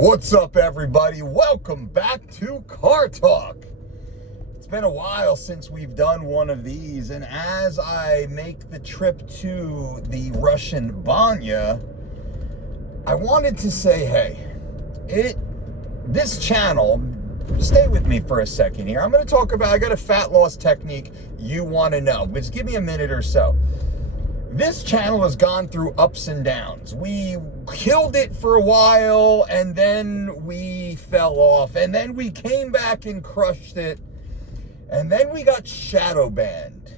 What's up, everybody? Welcome back to Car Talk. It's been a while since we've done one of these, and as I make the trip to the Russian Banya, I wanted to say, hey, this channel, stay with me for a second here. I'm going to talk about, I got a fat loss technique you want to know. Just give me a minute or so. This channel has gone through ups and downs. We killed it for a while, and then we fell off, and then we came back and crushed it, and then we got shadow banned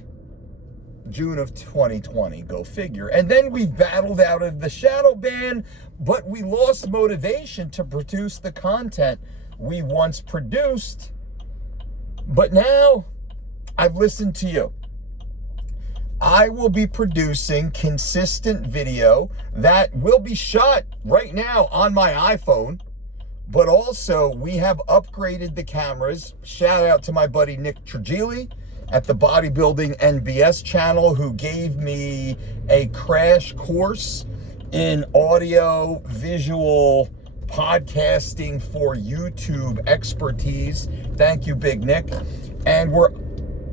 June of 2020, go figure. And then we battled out of the shadow ban, but we lost motivation to produce the content we once produced. But now I've listened to you. I will be producing consistent video that will be shot right now on my iPhone, but also we have upgraded the cameras. Shout out to my buddy Nick Trigili at the Bodybuilding NBS channel, who gave me a crash course in audio visual podcasting for YouTube expertise. Thank you, Big Nick. And we're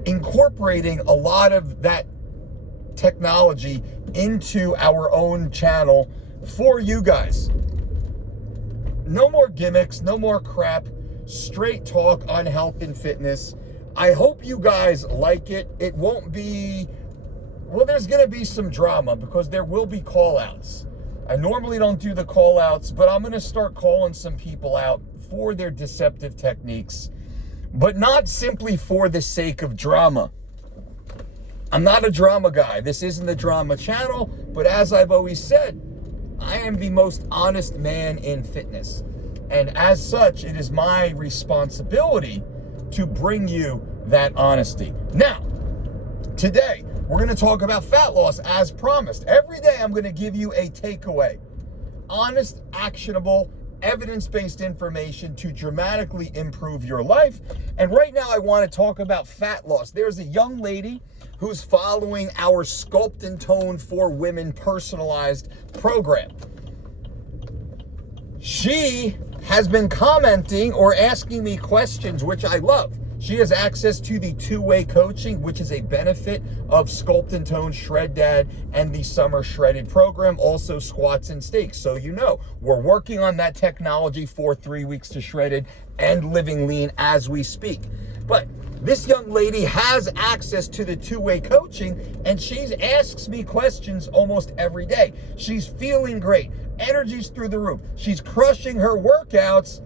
incorporating a lot of that technology into our own channel for you guys. No more gimmicks, no more crap, straight talk on health and fitness. I hope you guys like it. It won't be, well, there's going to be some drama because there will be call outs. I normally don't do the call outs, but I'm going to start calling some people out for their deceptive techniques, but not simply for the sake of drama. I'm not a drama guy. This isn't a drama channel, but as I've always said, I am the most honest man in fitness. And as such, it is my responsibility to bring you that honesty. Now, today, we're going to talk about fat loss as promised. Every day, I'm going to give you a takeaway. Honest, actionable, evidence-based information to dramatically improve your life. And right now, I want to talk about fat loss. There's a young lady who's following our Sculpt and Tone for Women personalized program. She has been commenting or asking me questions, which I love. She has access to the two-way coaching, which is a benefit of Sculpt and Tone, Shred Dad, and the Summer Shredded program, also squats and steaks. So you know, we're working on that technology for 3 weeks to Shredded and Living Lean as we speak. But this young lady has access to the two-way coaching, and she asks me questions almost every day. She's feeling great. Energy's through the roof. She's crushing her workouts,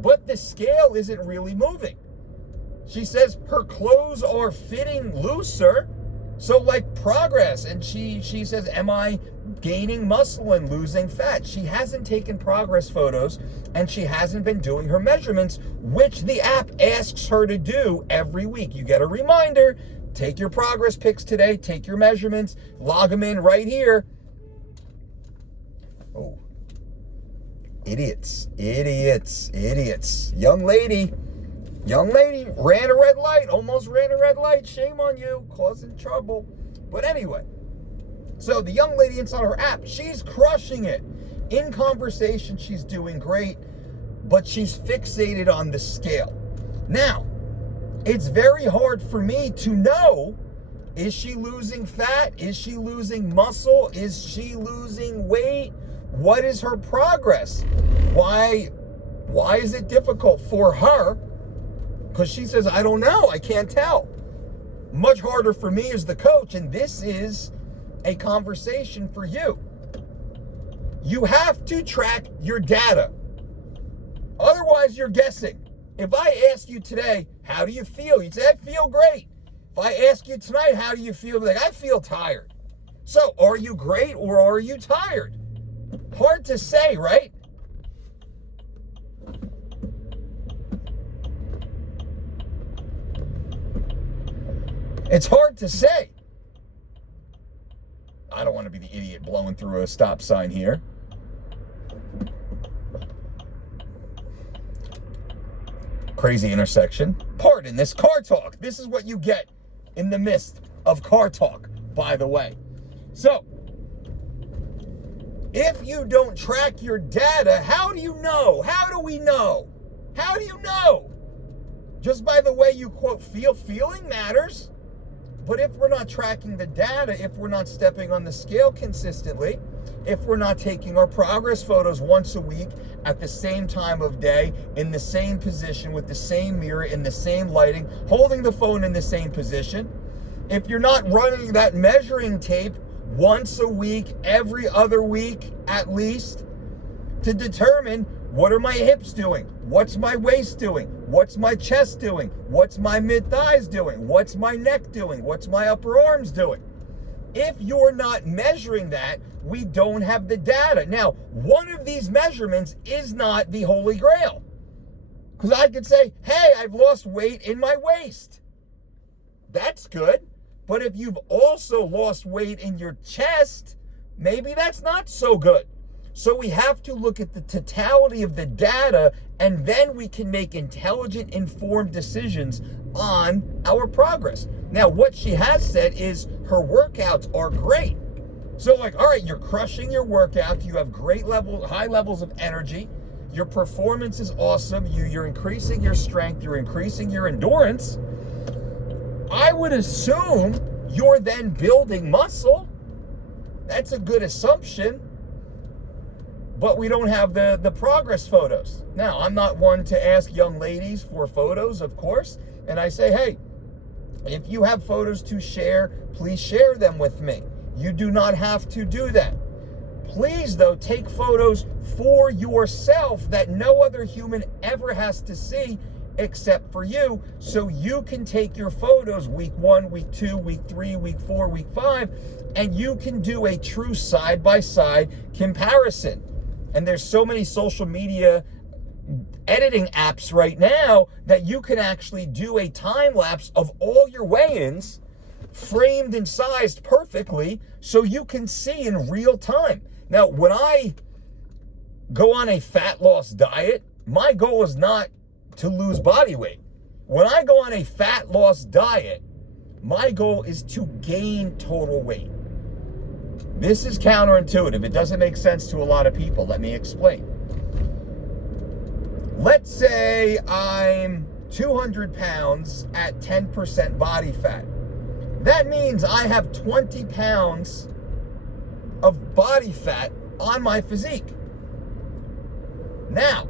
but the scale isn't really moving. She says her clothes are fitting looser, so like progress. And she says, am I gaining muscle and losing fat? She hasn't taken progress photos, and she hasn't been doing her measurements, which the app asks her to do every week. You get a reminder, take your progress pics today, take your measurements, log them in right here. Oh, idiots. Young lady ran a red light, almost ran a red light. Shame on you, causing trouble. But anyway, so the young lady inside her app, she's crushing it. In conversation, she's doing great, but she's fixated on the scale. Now, it's very hard for me to know, is she losing fat? Is she losing muscle? Is she losing weight? What is her progress? Why is it difficult for her? Because she says, I don't know, I can't tell. Much harder for me as the coach, and this is a conversation for you. You have to track your data. Otherwise, you're guessing. If I ask you today, how do you feel? You'd say, I feel great. If I ask you tonight, how do you feel? You'd be like, I feel tired. So, are you great or are you tired? Hard to say, right? It's hard to say. I don't want to be the idiot blowing through a stop sign here. Crazy intersection. Pardon this car talk. This is what you get in the midst of car talk, by the way. So, If you don't track your data, how do you know? How do we know? How do you know? Just by the way you, quote, feel. Feeling matters. But if we're not tracking the data, if we're not stepping on the scale consistently, if we're not taking our progress photos once a week at the same time of day, in the same position, with the same mirror, in the same lighting, holding the phone in the same position, if you're not running that measuring tape once a week, every other week at least, to determine what are my hips doing, what's my waist doing, what's my chest doing, what's my mid-thighs doing, what's my neck doing, what's my upper arms doing. If you're not measuring that, we don't have the data. Now, one of these measurements is not the Holy Grail. Because I could say, hey, I've lost weight in my waist. That's good. But if you've also lost weight in your chest, maybe that's not so good. So we have to look at the totality of the data, and then we can make intelligent, informed decisions on our progress. Now, what she has said is her workouts are great. So like, all right, you're crushing your workout. You have high levels of energy. Your performance is awesome. You're increasing your strength. You're increasing your endurance. I would assume you're then building muscle. That's a good assumption. But we don't have the progress photos. Now, I'm not one to ask young ladies for photos, of course. And I say, hey, if you have photos to share, please share them with me. You do not have to do that. Please, though, take photos for yourself that no other human ever has to see except for you, so you can take your photos week 1, week 2, week 3, week 4, week 5, and you can do a true side-by-side comparison. And there's so many social media editing apps right now that you can actually do a time lapse of all your weigh-ins, framed and sized perfectly, so you can see in real time. Now, when I go on a fat loss diet, my goal is not to lose body weight. When I go on a fat loss diet, my goal is to gain total weight. This is counterintuitive. It doesn't make sense to a lot of people. Let me explain. Let's say I'm 200 pounds at 10% body fat. That means I have 20 pounds of body fat on my physique. Now,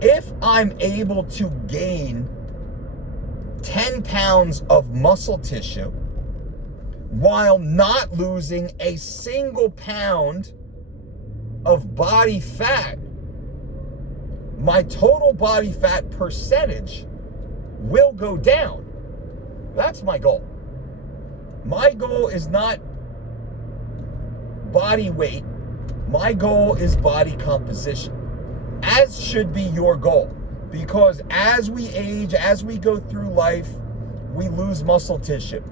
if I'm able to gain 10 pounds of muscle tissue while not losing a single pound of body fat, my total body fat percentage will go down. That's my goal. My goal is not body weight. My goal is body composition, as should be your goal. Because as we age, as we go through life, we lose muscle tissue.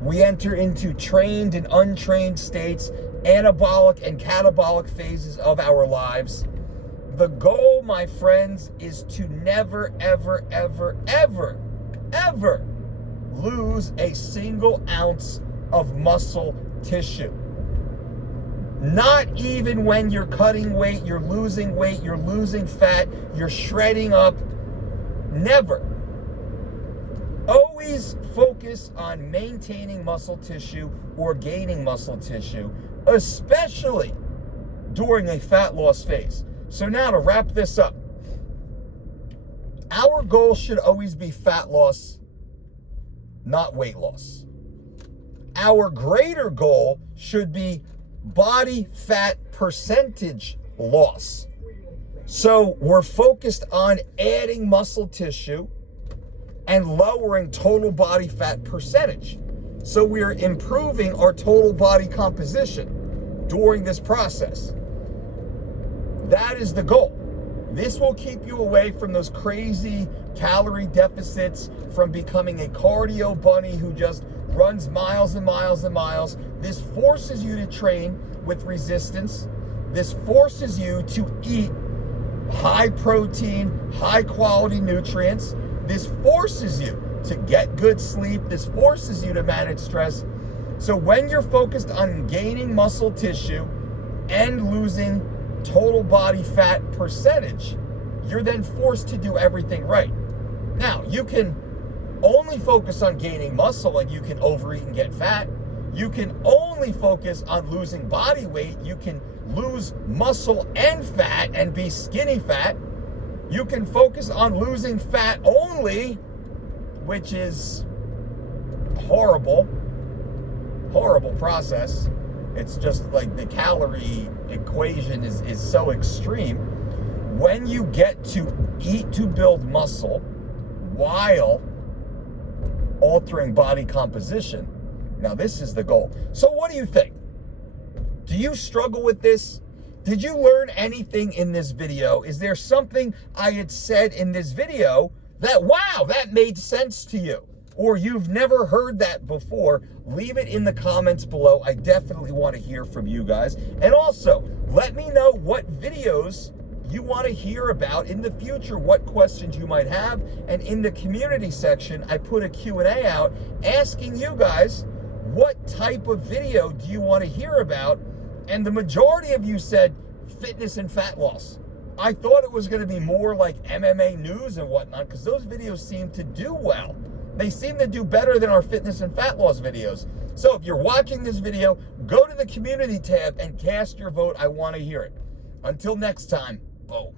We enter into trained and untrained states, anabolic and catabolic phases of our lives. The goal, my friends, is to never, ever, ever, ever, ever lose a single ounce of muscle tissue. Not even when you're cutting weight, you're losing fat, you're shredding up. Never. Always focus on maintaining muscle tissue or gaining muscle tissue, especially during a fat loss phase. So now to wrap this up, our goal should always be fat loss, not weight loss. Our greater goal should be body fat percentage loss. So we're focused on adding muscle tissue and lowering total body fat percentage. So we're improving our total body composition during this process. That is the goal. This will keep you away from those crazy calorie deficits, from becoming a cardio bunny who just runs miles and miles and miles. This forces you to train with resistance. This forces you to eat high protein, high quality nutrients. This forces you to get good sleep. This forces you to manage stress. So when you're focused on gaining muscle tissue and losing total body fat percentage, you're then forced to do everything right. Now, you can only focus on gaining muscle and you can overeat and get fat. You can only focus on losing body weight. You can lose muscle and fat and be skinny fat. You can focus on losing fat only, which is horrible process. It's just like the calorie equation is so extreme. When you get to eat to build muscle while altering body composition, now this is the goal. So what do you think? Do you struggle with this? Did you learn anything in this video? Is there something I had said in this video that, wow, that made sense to you? Or you've never heard that before? Leave it in the comments below. I definitely want to hear from you guys. And also, let me know what videos you want to hear about in the future, what questions you might have. And in the community section, I put a Q&A out asking you guys, what type of video do you want to hear about? And the majority of you said fitness and fat loss. I thought it was going to be more like MMA news and whatnot, because those videos seem to do well. They seem to do better than our fitness and fat loss videos. So if you're watching this video, go to the community tab and cast your vote. I want to hear it. Until next time, boom.